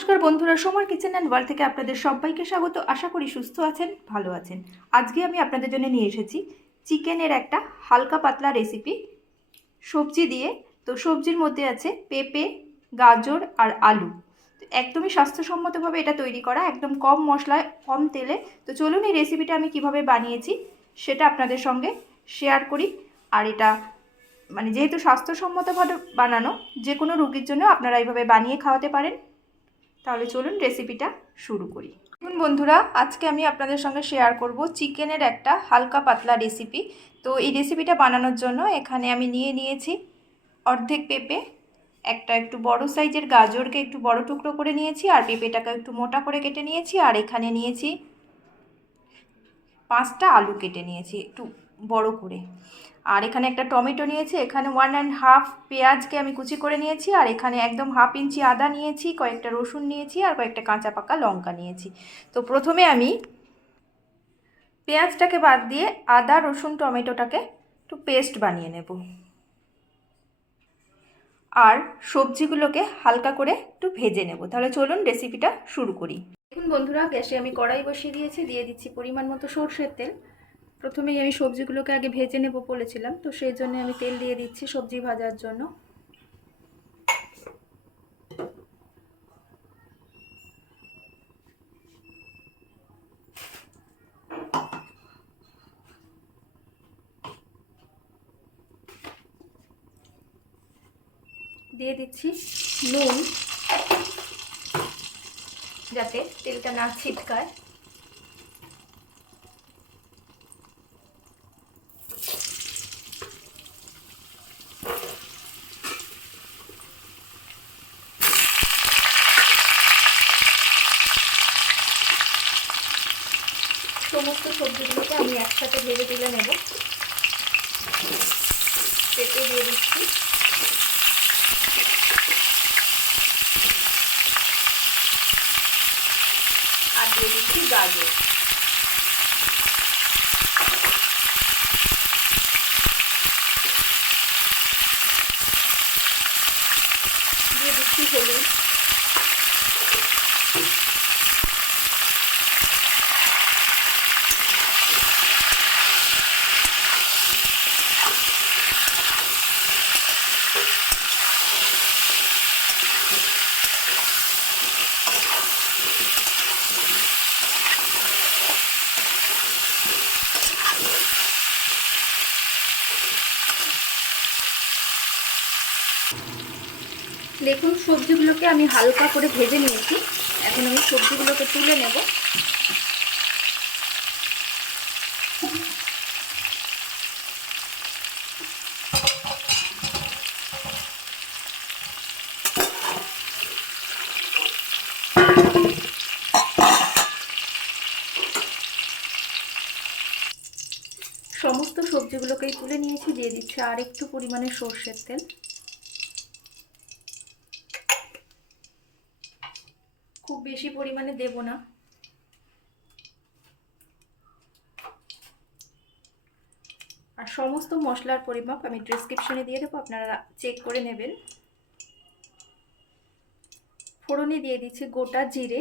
নমস্কার বন্ধুরা, সোমার kitchen and world থেকে আপনাদের সবাইকে স্বাগত। আশা করি সুস্থ আছেন, ভালো আছেন। আজকে আমি আপনাদের জন্য নিয়ে এসেছি চিকেনের একটা হালকা পাতলা রেসিপি সবজি দিয়ে। তো সবজির মধ্যে আছে পেঁপে, গাজর আর আলু। তো একদমই স্বাস্থ্যসম্মতভাবে এটা তৈরি করা, একদম কম মশলায় কম তেলে। তো চলুন এই রেসিপিটা আমি কিভাবে বানিয়েছি সেটা আপনাদের সঙ্গে শেয়ার করি। আর এটা যেহেতু স্বাস্থ্যসম্মতভাবে বানানো, যে কোনো রোগীর জন্য আপনারা এইভাবে বানিয়ে খাওয়াতে পারেন। তাহলে চলুন রেসিপিটা শুরু করি। দেখুন বন্ধুরা, আজকে আমি আপনাদের সঙ্গে শেয়ার করব চিকেনের একটা হালকা পাতলা রেসিপি। তো এই রেসিপিটা বানানোর জন্য এখানে আমি নিয়েছি অর্ধেক পেঁপে, একটু বড় সাইজের গাজরকে একটু বড় টুকরো করে নিয়েছি, আর পেঁপেটাকে একটু মোটা করে কেটে নিয়েছি। আর এখানে নিয়েছি 5টা আলু কেটে নিয়েছি একটু বড় করে। আর এখানে একটা টমেটো নিয়েছি, এখানে 1.5 পেঁয়াজকে আমি কুচি করে নিয়েছি, আর এখানে একদম 1/2 ইঞ্চি আদা নিয়েছি, কয়েকটা রসুন নিয়েছি, আর কয়েকটা কাঁচা পাকা লঙ্কা নিয়েছি। তো প্রথমে আমি পেঁয়াজটাকে বাদ দিয়ে আদা রসুন টমেটোটাকে একটু পেস্ট বানিয়ে নেব, আর সবজিগুলোকে হালকা করে একটু ভেজে নেব। তাহলে চলুন রেসিপিটা শুরু করি। দেখুন বন্ধুরা, গ্যাসে আমি কড়াই বসিয়ে দিয়েছি, দিয়ে দিচ্ছি পরিমাণ মতো সরষের তেল। প্রথমেই আমি সবজিগুলোকে আগে ভেজে নেব বলেছিলাম, তো সেই জন্য আমি তেল দিয়ে দিচ্ছি সবজি ভাজার জন্য। দিয়ে দিচ্ছি নুন, যাতে তেলটা না ছিটকায়। সমস্ত সবজিগুলোকে আমি একসাথে ভেজে তুলে নেব। পেঁপে দিয়ে দিচ্ছি, আর দিয়ে দিচ্ছি গাজর। দিয়ে দিচ্ছি হলুদ, দেখুন সবজিগুলোকে আমি হালকা করে ভেজে নিয়েছি। এখন আমি সবজিগুলোকে তুলে নেব। সমস্ত সবজিগুলোকেই তুলে নিয়েছি, দিয়ে দিচ্ছি আর একটু পরিমাণে সরষের তেল। খুব বেশি পরিমাণে দেব না। আর সমস্ত মশলার পরিমাপ আমি ডেসক্রিপশনে দিয়ে দেবো, আপনারা চেক করে নেবেন। ফোড়নে দিয়ে দিচ্ছি গোটা জিরে,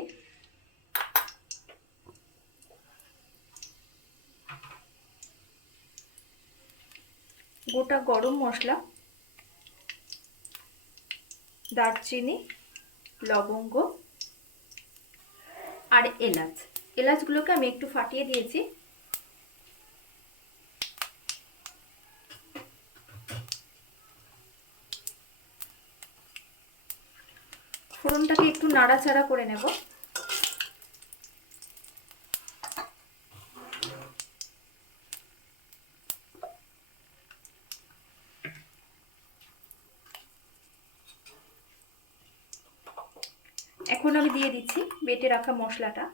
গোটা গরম মশলা, দারচিনি, লবঙ্গ আর এলাচ। এলাচগুলোকে আমি একটু ফাটিয়ে দিয়েছি। ফোড়নটাকে একটু নাড়াচাড়া করে নেব। এখন আমি দিয়ে দিচ্ছি বেটে রাখা মশলাটা।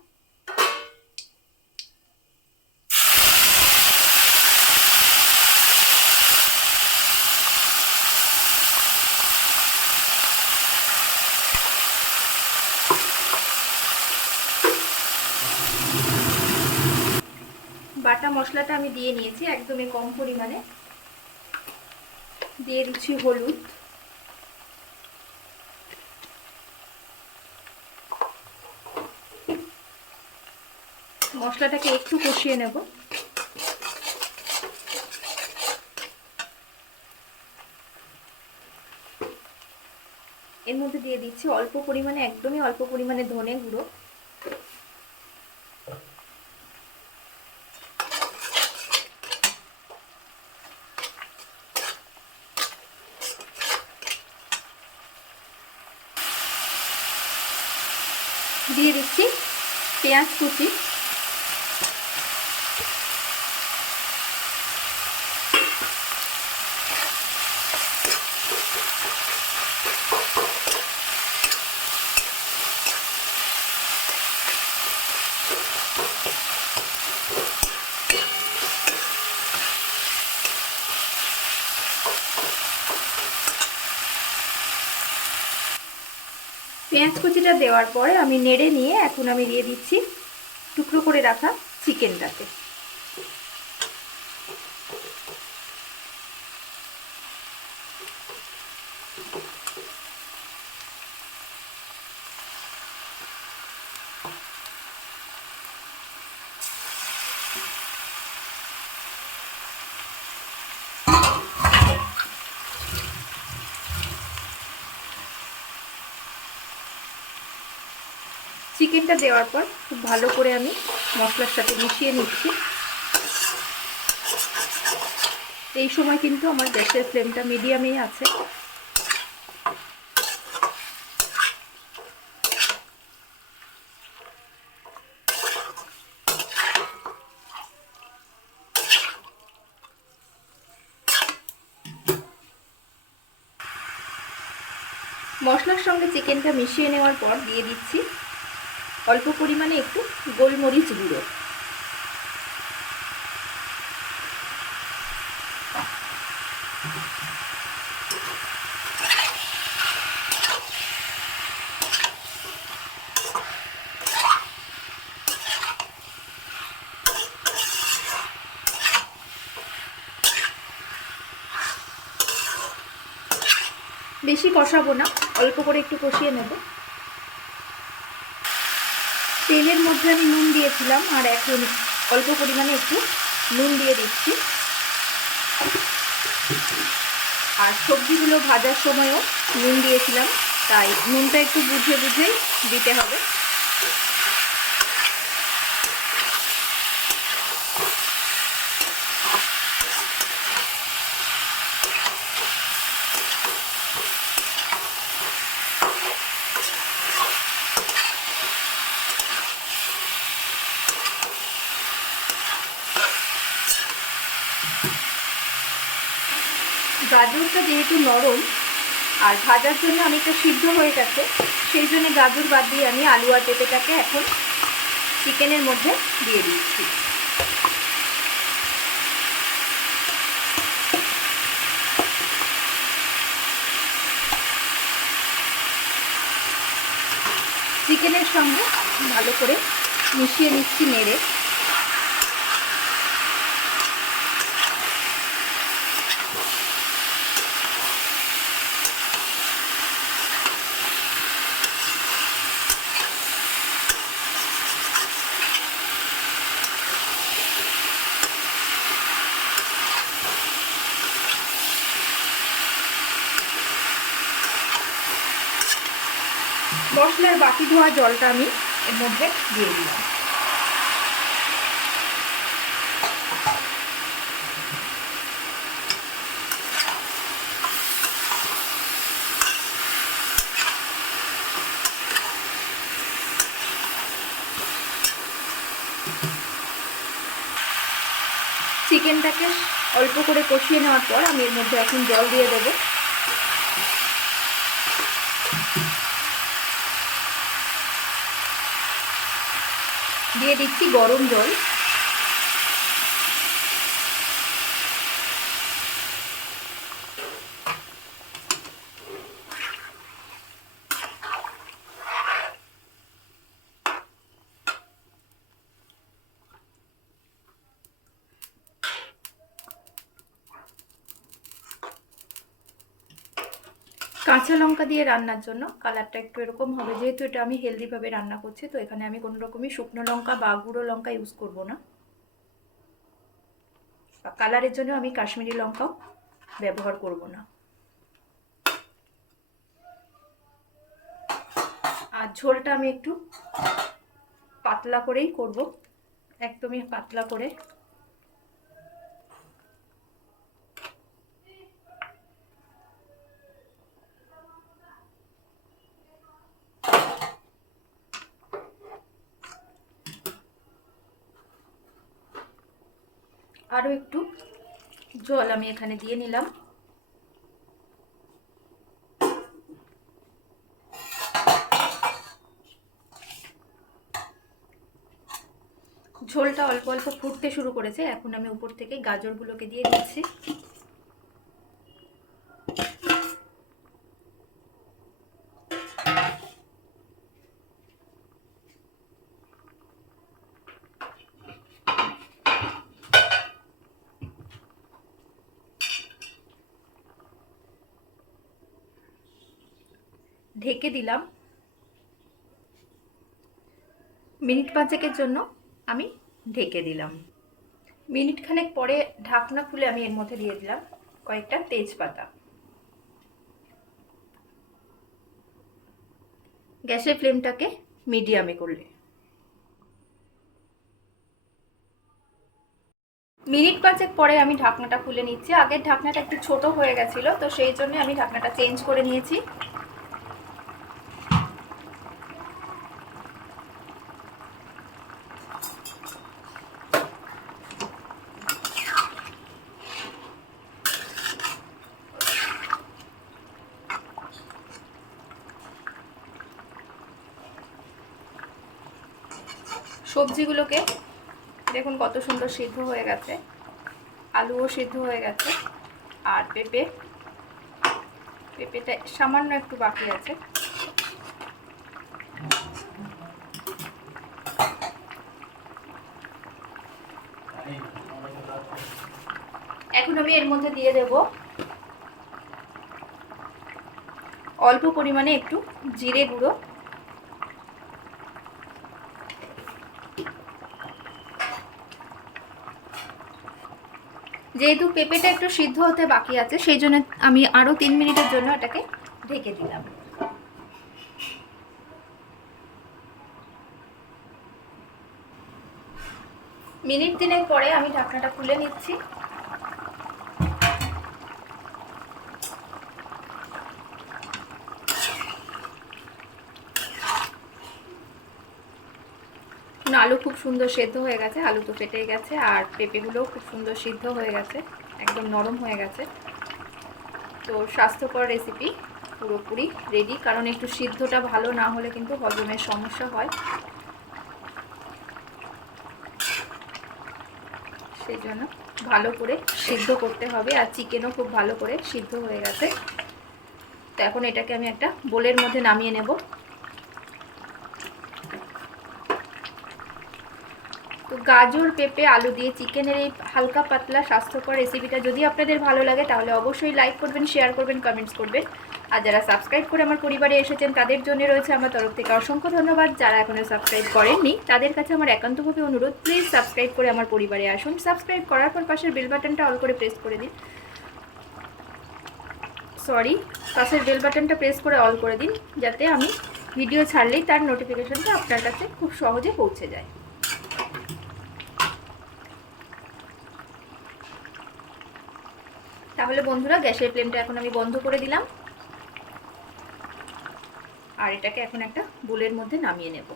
বাটা মশলাটা আমি দিয়ে নিয়েছি একদমই কম পরিমাণে। দিয়ে দিচ্ছি হলুদ, মশলাটাকে একটু কষিয়ে নেব। এর মধ্যে দিয়ে দিচ্ছি অল্প পরিমাণে, একদমই অল্প পরিমাণে ধনে গুঁড়ো, দিয়ে দিচ্ছি পেঁয়াজ কুচি, পেঁয়াজ কুচিটা দেওয়ার পরে আমি নেড়ে নিয়ে এখন আমি দিয়ে দিচ্ছি টুকরো করে রাখা চিকেনটাকে। চিকেনটা দেওয়ার পর খুব ভালো করে আমি মশলার সাথে মিশিয়ে নিচ্ছি। এই সময় কিন্তু আমার গ্যাসের ফ্লেমটা মিডিয়ামেই আছে। মশলার সঙ্গে চিকেনটা মিশিয়ে নেওয়ার পর দিয়ে দিচ্ছি অল্প পরিমাণে একটু গোলমরিচ গুঁড়ো। বেশি কষাবো না, অল্প করে একটু কষিয়ে নেব। তেলের মধ্যে আমি নুন দিয়েছিলাম, আর এখন অল্প পরিমাণে একটু নুন দিয়ে দিচ্ছি। আর সবজিগুলো ভাজার সময়ও নুন দিয়েছিলাম, তাই নুনটা একটু বুঝে বুঝেই দিতে হবে। গাজরটা যেহেতু নরম আর ভাজার জন্য অনেকটা সিদ্ধ হয়ে গেছে, সেই জন্য গাজর বাদ দিয়ে আমি আলু আর পেঁপেটাকে এখন চিকেনের মধ্যে দিয়ে দিচ্ছি। চিকেনের সঙ্গে ভালো করে মিশিয়ে নিচ্ছি নেড়ে। মশলার বাটি ধোয়া জলটা আমি এর মধ্যে দিয়ে দিলাম। চিকেনটাকে অল্প করে কষিয়ে নেওয়ার পর আমি এর মধ্যে এখন জল দিয়ে দেবো। দিয়ে দিচ্ছি গরম জল। কাঁচা লঙ্কা দিয়ে রান্নার জন্য কালারটা একটু এরকম হবে, যেহেতু এটা আমি হেলদিভাবে রান্না করছি, তো এখানে আমি কোনো রকমই শুকনো লঙ্কা বা গুঁড়ো লঙ্কা ইউজ করব না। কালারের জন্য আমি কাশ্মীরি লঙ্কাও ব্যবহার করব না। আর ঝোলটা আমি একটু পাতলা করেই করব, একদমই পাতলা করে। আরও একটু জল আমি এখানে দিয়ে নিলাম। ঝোলটা অল্প অল্প ফুটতে শুরু করেছে, এখন আমি উপর থেকে গাজরগুলোকে দিয়ে দিচ্ছি। ঢেকে দিলাম। মিনিট 5 জন্য আমি ঢেকে দিলাম। মিনিট খানেক পরে ঢাকনা খুলে আমি এর মধ্যে দিয়ে দিলাম কয়েকটা তেজপাতা। গ্যাসের ফ্লেমটাকে মিডিয়ামে করলে। মিনিট 5 পরে আমি ঢাকনাটা খুলে নিচ্ছি। আগের ঢাকনাটা একটু ছোট হয়ে গেছিল, তো সেই জন্য আমি ঢাকনাটা চেঞ্জ করে নিয়েছি। সবজিগুলোকে দেখুন কত সুন্দর সিদ্ধ হয়ে গেছে, আলুও সিদ্ধ হয়ে গেছে, আর পেঁপেটা সামান্য একটু বাকি আছে। এখন আমি এর মধ্যে দিয়ে দেব অল্প পরিমাণে একটু জিরে গুঁড়ো, যেহেতু পেঁপেটা একটু সিদ্ধ হতে বাকি আছে, সেই জন্য আমি আরও 3 মিনিটের জন্য এটাকে ঢেকে দিলাম। মিনিট 3 পরে আমি ঢাকনাটা খুলে নিচ্ছি। আলু খুব সুন্দর সেদ্ধ হয়ে গেছে, আলু তো ফেটে গেছে, আর পেঁপেগুলোও খুব সুন্দর সিদ্ধ হয়ে গেছে, একদম নরম হয়ে গেছে। তো স্বাস্থ্যকর রেসিপি পুরোপুরি রেডি, কারণ একটু সিদ্ধটা ভালো না হলে কিন্তু হজমের সমস্যা হয়, সেই জন্য ভালো করে সিদ্ধ করতে হবে। আর চিকেনও খুব ভালো করে সিদ্ধ হয়ে গেছে। তো এখন এটাকে আমি একটা বোলের মধ্যে নামিয়ে নেব। তো গাজর, পেঁপে, আলু দিয়ে চিকেনের এই হালকা পাতলা স্বাস্থ্যকর রেসিপিটা যদি আপনাদের ভালো লাগে তাহলে অবশ্যই লাইক করবেন, শেয়ার করবেন, কমেন্টস করবেন। আর যারা সাবস্ক্রাইব করে আমার পরিবারে এসেছেন তাদের জন্য রয়েছে আমার তরফ থেকে অসংখ্য ধন্যবাদ। যারা এখনও সাবস্ক্রাইব করেননি তাদের কাছে আমার একান্তভাবে অনুরোধ, প্লিজ সাবস্ক্রাইব করে আমার পরিবারে আসুন। সাবস্ক্রাইব করার পর পাশের বেল বাটনটা অল করে প্রেস করে দিন, পাশের বেল বাটনটা প্রেস করে অল করে দিন, যাতে আমি ভিডিও ছাড়লেই তার নোটিফিকেশনটা আপনার কাছে খুব সহজে পৌঁছে যায়। তাহলে বন্ধুরা, গ্যাসের ফ্লেমটা এখন আমি বন্ধ করে দিলাম, আর এটাকে এখন একটা বোলের মধ্যে নামিয়ে নেব।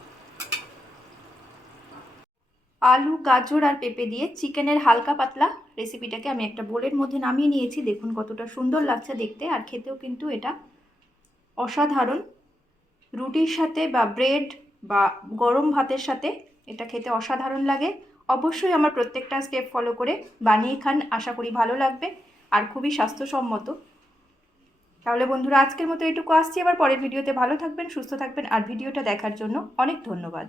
আলু, গাজর আর পেঁপে দিয়ে চিকেনের হালকা পাতলা রেসিপিটাকে আমি একটা বোলের মধ্যে নামিয়ে নিয়েছি। দেখুন কতটা সুন্দর লাগছে দেখতে, আর খেতেও কিন্তু এটা অসাধারণ। রুটির সাথে বা ব্রেড বা গরম ভাতের সাথে এটা খেতে অসাধারণ লাগে। অবশ্যই আমার প্রত্যেকটা স্টেপ ফলো করে বানিয়ে খান, আশা করি ভালো লাগবে আর খুবই স্বাস্থ্যসম্মত। তাহলে বন্ধুরা, আজকের মতো এটুকু আসছি, আবার পরের ভিডিওতে। ভালো থাকবেন, সুস্থ থাকবেন, আর ভিডিওটা দেখার জন্য অনেক ধন্যবাদ।